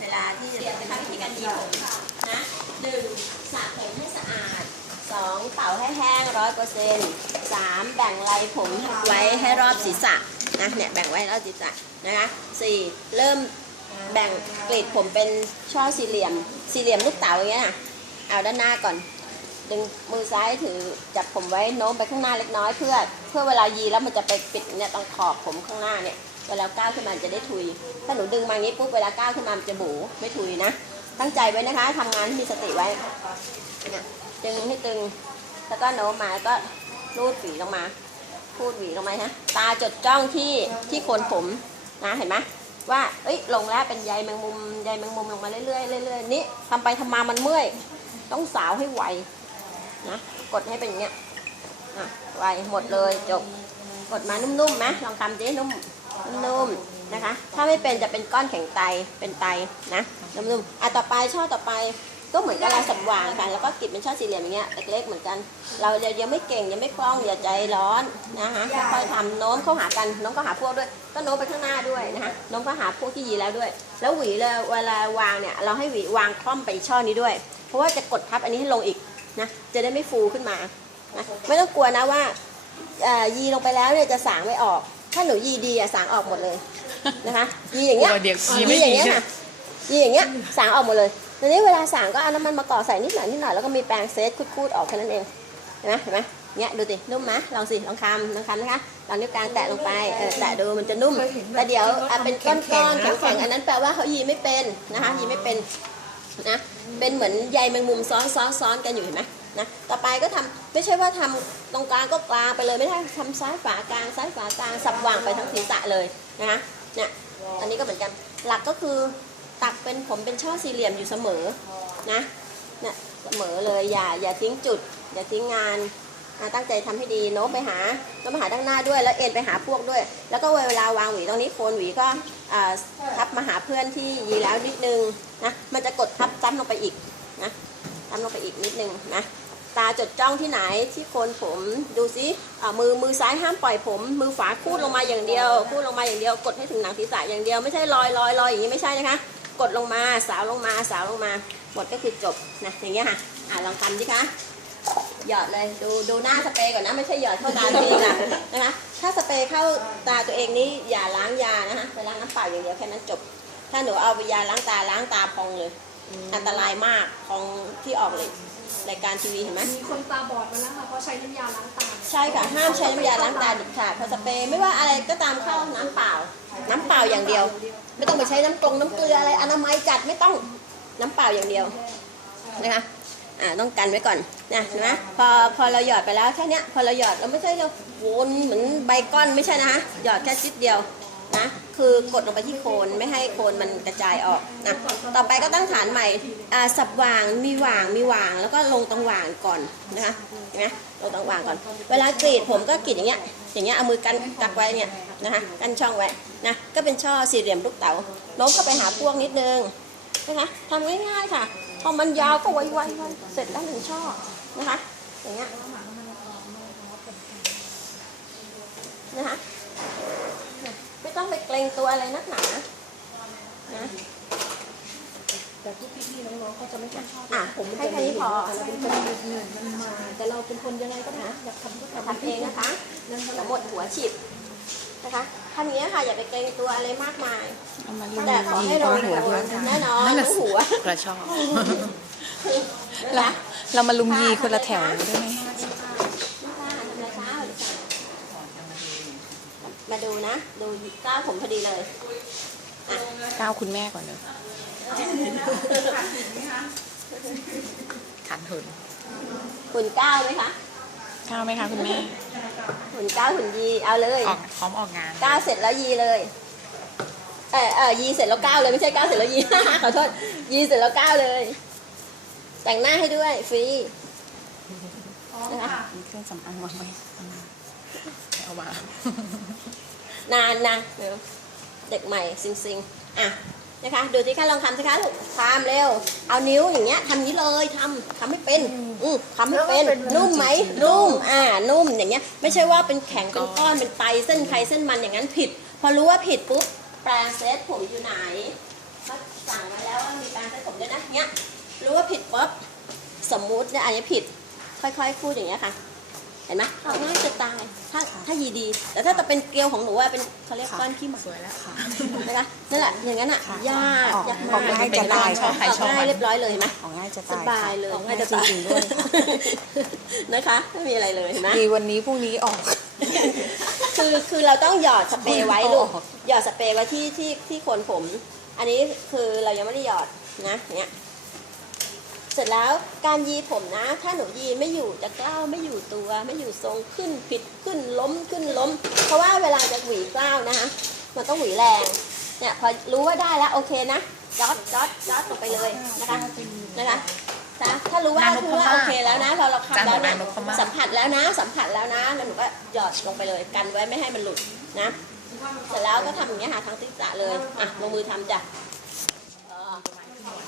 เวลาที่จะทำวิธีการดีผมนะหนึ่งสระผมให้สะอาดสองเป่าให้แห้งร้อยเปอร์เซ็นต์สามแบ่งไรผมไว้ให้รอบศีรษะนะเนี่ยแบ่งไว้รอบศีรษะนะคะสี่เริ่มแบ่งกลีดผมเป็นช่อสี่เหลี่ยม สี่เหลี่ยมลูกเต๋าอย่างเงี้ยนะเอาด้านหน้าก่อน ดึงมือซ้ายถือจับผมไว้โน้มไปข้างหน้าเล็กน้อยเพื่อ เพื่อเวลายีแล้วมันจะไปปิดเนี่ยตรงขอบผมข้างหน้าเนี่ย เวลาก้าวขึ้นมาจะได้ทุย ถ้าหนูดึงมาอย่างนี้ปุ๊บเวลาก้าวขึ้นมาจะบูไม่ทุยนะ ตั้งใจไว้นะคะทำงานมีสติไว้นะดึงให้ตึง แล้วก็โน้มมาก็รูดหวีลงมา พูดหวีลงมาฮะ ตาจดจ้องที่ที่โคนผมนะเห็นไหมว่า เอ้ย ลงแล้วเป็นใยแมงมุมใยแมงมุมลงมาเรื่อยๆเรื่อยๆ นี่ทำไปทำมามันเมื่อย ต้องสาวให้ไวนะ กดให้เป็นอย่างเงี้ย อะไวหมดเลยจบ กดมานุ่มๆไหมลองทำดินุ่ม นุ่มๆนะคะ ถ้าไม่เป็นจะเป็นก้อนแข็งไตเป็นไตนะนุ่มๆอะต่อไปช่อต่อไปก็เหมือนกับเราสับวางกันแล้วก็กรีดเป็นช่อสี่เหลี่ยมอย่างเงี้ยเล็กๆเหมือนกัน เรายังไม่เก่งยังไม่คล่องอย่าใจร้อนนะคะค่อยๆทำโน้มเข้าหากันโน้มเข้าหาพวกด้วย ก็โน้มไปข้างหน้าด้วยนะคะโน้มเข้าหาพวกที่ยีแล้วด้วย แล้วหวีเลยเวลาวางเนี่ยเราให้หวีวางคล่อมไปช่อนี้ด้วย เพราะว่าจะกดทับอันนี้ให้ลงอีกนะจะได้ไม่ฟูขึ้นมานะไม่ต้องกลัวนะว่ายีลงไปแล้วเนี่ยจะสางไม่ออก ถ้าหนูยีดีอะสางออกหมดเลยนะคะยีอย่างเงี้ยกลัวเด็กยียีไม่อย่างดีเงี้ยใช่ไหม ค่ะยีอย่างเงี้ยสางออกหมดเลยทีนี้เวลาสางก็เอาน้ำมันมะกอกใส่นิดหน่อยนิดหน่อยแล้วก็มีแปรงเซตคูดๆออกแค่นั้นเองเห็นไหมเห็นไหมเนี่ยดูสินุ่มไหมลองสิลองคำลองคำนะคะลองนิ้วกลางแตะลงไปเออแตะดูมันจะนุ่มแต่เดี๋ยวอะเป็นก้อนๆแข็งๆอันนั้นแปลว่าเขายีไม่เป็นนะคะยีไม่เป็นนะเป็นเหมือนใยแมงมุมซ้อนซ้อนซ้อนกันอยู่เห็นไหม นะต่อไปก็ทำไม่ใช่ว่าทำตรงกลางก็กลางไปเลยไม่ได้ทำซ้ายฝากลางซ้ายฝากลางสับวางไปทั้งศีรษะเลยนะคะเนี่ยอันนี้ก็เหมือนกันหลักก็คือตักเป็นผมเป็นช่อสี่เหลี่ยมอยู่เสมอนะเนี่ยเสมอเลยอย่าอย่าทิ้งจุด อย่าทิ้งงานตั้งใจทำให้ดีโน้มไปหาโน้มไปหาด้านหน้าด้วย แล้วเอ็นไปหาพวกด้วย แล้วก็เวลาวางหวีตรงนี้โคนหวีก็ทับมาหาเพื่อนที่ยีแล้วนิดนึงนะมันจะกดทับซ้ำลงไปอีกนะซ้ำลงไปอีกนิดนึงนะ ตาจดจ้องที่ไหนที่โคนผมดูซิมือมือซ้ายห้ามปล่อยผม มือขวาคูดลงมาอย่างเดียวคูดลงมาอย่างเดียว กดให้ถึงหนังศีรษะอย่างเดียวไม่ใช่ลอยลอยลอยอย่างนี้ไม่ใช่นะคะ กดลงมาสาวลงมาสาวลงมาหมดก็คือจบนะอย่างเงี้ยค่ะอ่าลองทำดิคะหยอดเลยดูดูหน้าสเปรย์ก่อนนะไม่ใช่หยอดเข้าตาตัวเองนะนะคะถ้าสเปรย์เข้าตาตัวเองนี่อย่าล้างยานะคะไปล้างน้ำเปล่าอย่างเดียวแค่นั้นจบ ถ้าหนูเอาไปยาล้างตาล้างตาพองเลย อันตรายมากพองที่ออกเลยรายการทีวีเห็นไหมมีคนตาบอดมาแล้วค่ะเพราะใช้น้ำยาล้างตาใช่ค่ะห้ามใช้น้ำยาล้างตาเด็ดขาดเพราะสเปรย์ไม่ว่าอะไรก็ตามเข้าน้ำเปล่า น้ำเปล่าอย่างเดียว ไม่ต้องไปใช้น้ำกรงน้ำเกลืออะไรอนามัยจัดไม่ต้องน้ำเปล่าอย่างเดียวนะคะอ่าต้องกันไว้ก่อนนะเห็นะพอพอเราหยอดไปแล้วแค่เนี้ยพอเราหยอดเราไม่ใช่เราวนเหมือนใบก้อนไม่ใช่นะคะหยอดแค่ชิดเดียว นะคือกดลงไปที่โคนไม่ให้โคนมันกระจายออกนะต่อไปก็ตั้งฐานใหม่อ่าสับวางมีวางมีวางแล้วก็ลงตรงวางก่อนนะคะเห็นไหมลงตรงวางก่อน เวลากรีดผมก็กรีดอย่างเงี้ยอย่างเงี้ยเอามือกันกักไว้เนี่ยนะคะกันช่องไว้นะก็เป็นช่อสี่เหลี่ยมลูกเต๋าโน้มเข้าไปหาพวกนิดนึงนะคะทำง่ายๆค่ะพอมันยาวก็ไว้ไว้ไว้เสร็จแล้วหนึ่งช่อนะคะอย่างเงี้ยนะคะ ไม่ต้องไปเกรงตัวอะไรนักหนานะแต่พวกพี่ๆน้องๆเขาจะไม่ค่อยชอบอะผมมันให้จะแค่นี้พอแต่เราเป็นคนเหนื่อยมันมาแต่เราเป็นคนยังไงก็ได้อยากทำก็ทำทำเองนะคะนั่นอย่าหมดหัวฉีดนะคะทำอย่างนี้ยค่ะอย่าไปเกรงตัวอะไรมากมายเอามาลุมแต่ขอยีให้ตรเรางหัวด้วยแน่นอนนั่นต้น่ะองสิหัวกระชอบนะเรามาลุมยีคนละแถวได้ไหม มาดูนะ ดูก้าวผมพอดีเลยก้าวคุณแม่ก่อนเลยขันหุนหุ่นก้าวไหมคะก้าวไหมคะคุณแม่หุ่นก้าวหุ่นยีเอาเลยออกพร้อมออกงานก้าวเสร็จแล้วยีเลยเออเออยีเสร็จแล้วก้าวเลยไม่ใช่ก้าวเสร็จแล้วยีขอโทษยีเสร็จแล้วก้าวเลย แต่งหน้าให้ด้วยฟรีนะคะมีเครื่องสำอางมาไหมเอามา นานนะเดี๋ยวเด็กใหม่ซิงซิงอะนะคะดูสิคะลองทำสิคะลูกทำเร็ว เอานิ้วอย่างเงี้ยทำนี้เลยทำทำให้เป็นอือทำให้เป็นนุ่มไหมนุ่มอ่านุ่มอย่างเงี้ยไม่ใช่ว่าเป็นแข็งเป็นก้อนเป็นไตเส้นใครเส้นมันอย่างนั้นผิด พอรู้ว่าผิดปุ๊บแปรงเซตผมอยู่ไหนก็สั่งมาแล้วปุ๊บสมมุติเนี่ยอันนี้ผิด ค่อยๆพูดอย่างเงี้ยค่ะ เห็นไหมเอาง่ายจะตาย ถ้าถ้ายีดี แต่ถ้าจะเป็นเกลียวของหนูอะเป็นเขาเรียกก้อนขี้หมาสวยแล้วค่ะนะคะนั่นแหละอย่างนั้นอะค่ะยากออกยากอมาอกกง่ายจะเป็นตายออกใครชอบง่ายมันเรียบร้อยเลยเห็นไหมของง่ายจะสตายบายเลยออกง่าง่ายยจะจตายริงๆด้วยค่ะนะคะไม่มีอะไรเลยเห็นไหมดีวันนี้พรุ่งนี้ออกคือคือเราต้องหยอดสเปรย์ไว้ลูกออกหยอดสเปรย์ไว้ที่ที่ที่โคนผม อันนี้คือเรายังไม่ได้หยอดนะเนี้ย เสร็จแล้วการยีผมนะ ถ้าหนูยีไม่อยู่จะกล้าวไม่อยู่ตัว ไม่อยู่ทรงขึ้นผิดขึ้นล้มขึ้นล้ม เพราะว่าเวลาจะหวีกล้าวนะคะมันต้องหวีแรงเนี่ยพอรู้ว่าได้แล้วโอเคนะจอดจอดจอดลงไปเลยนะคะนะคะนะถ้ารู้ว่าคือว่าโอเคแล้วนะเราเราคำแล้วเนี่ยสัมผัสแล้วนะ สัมผัสแล้วนะแล้วหนูก็หยอดลงไปเลยกันไว้ไม่ให้มันหลุดนะเสร็จแล้วก็ทำอย่างนี้ยค่ะทั้งติสระเลยอะลงมือทำจ้ะ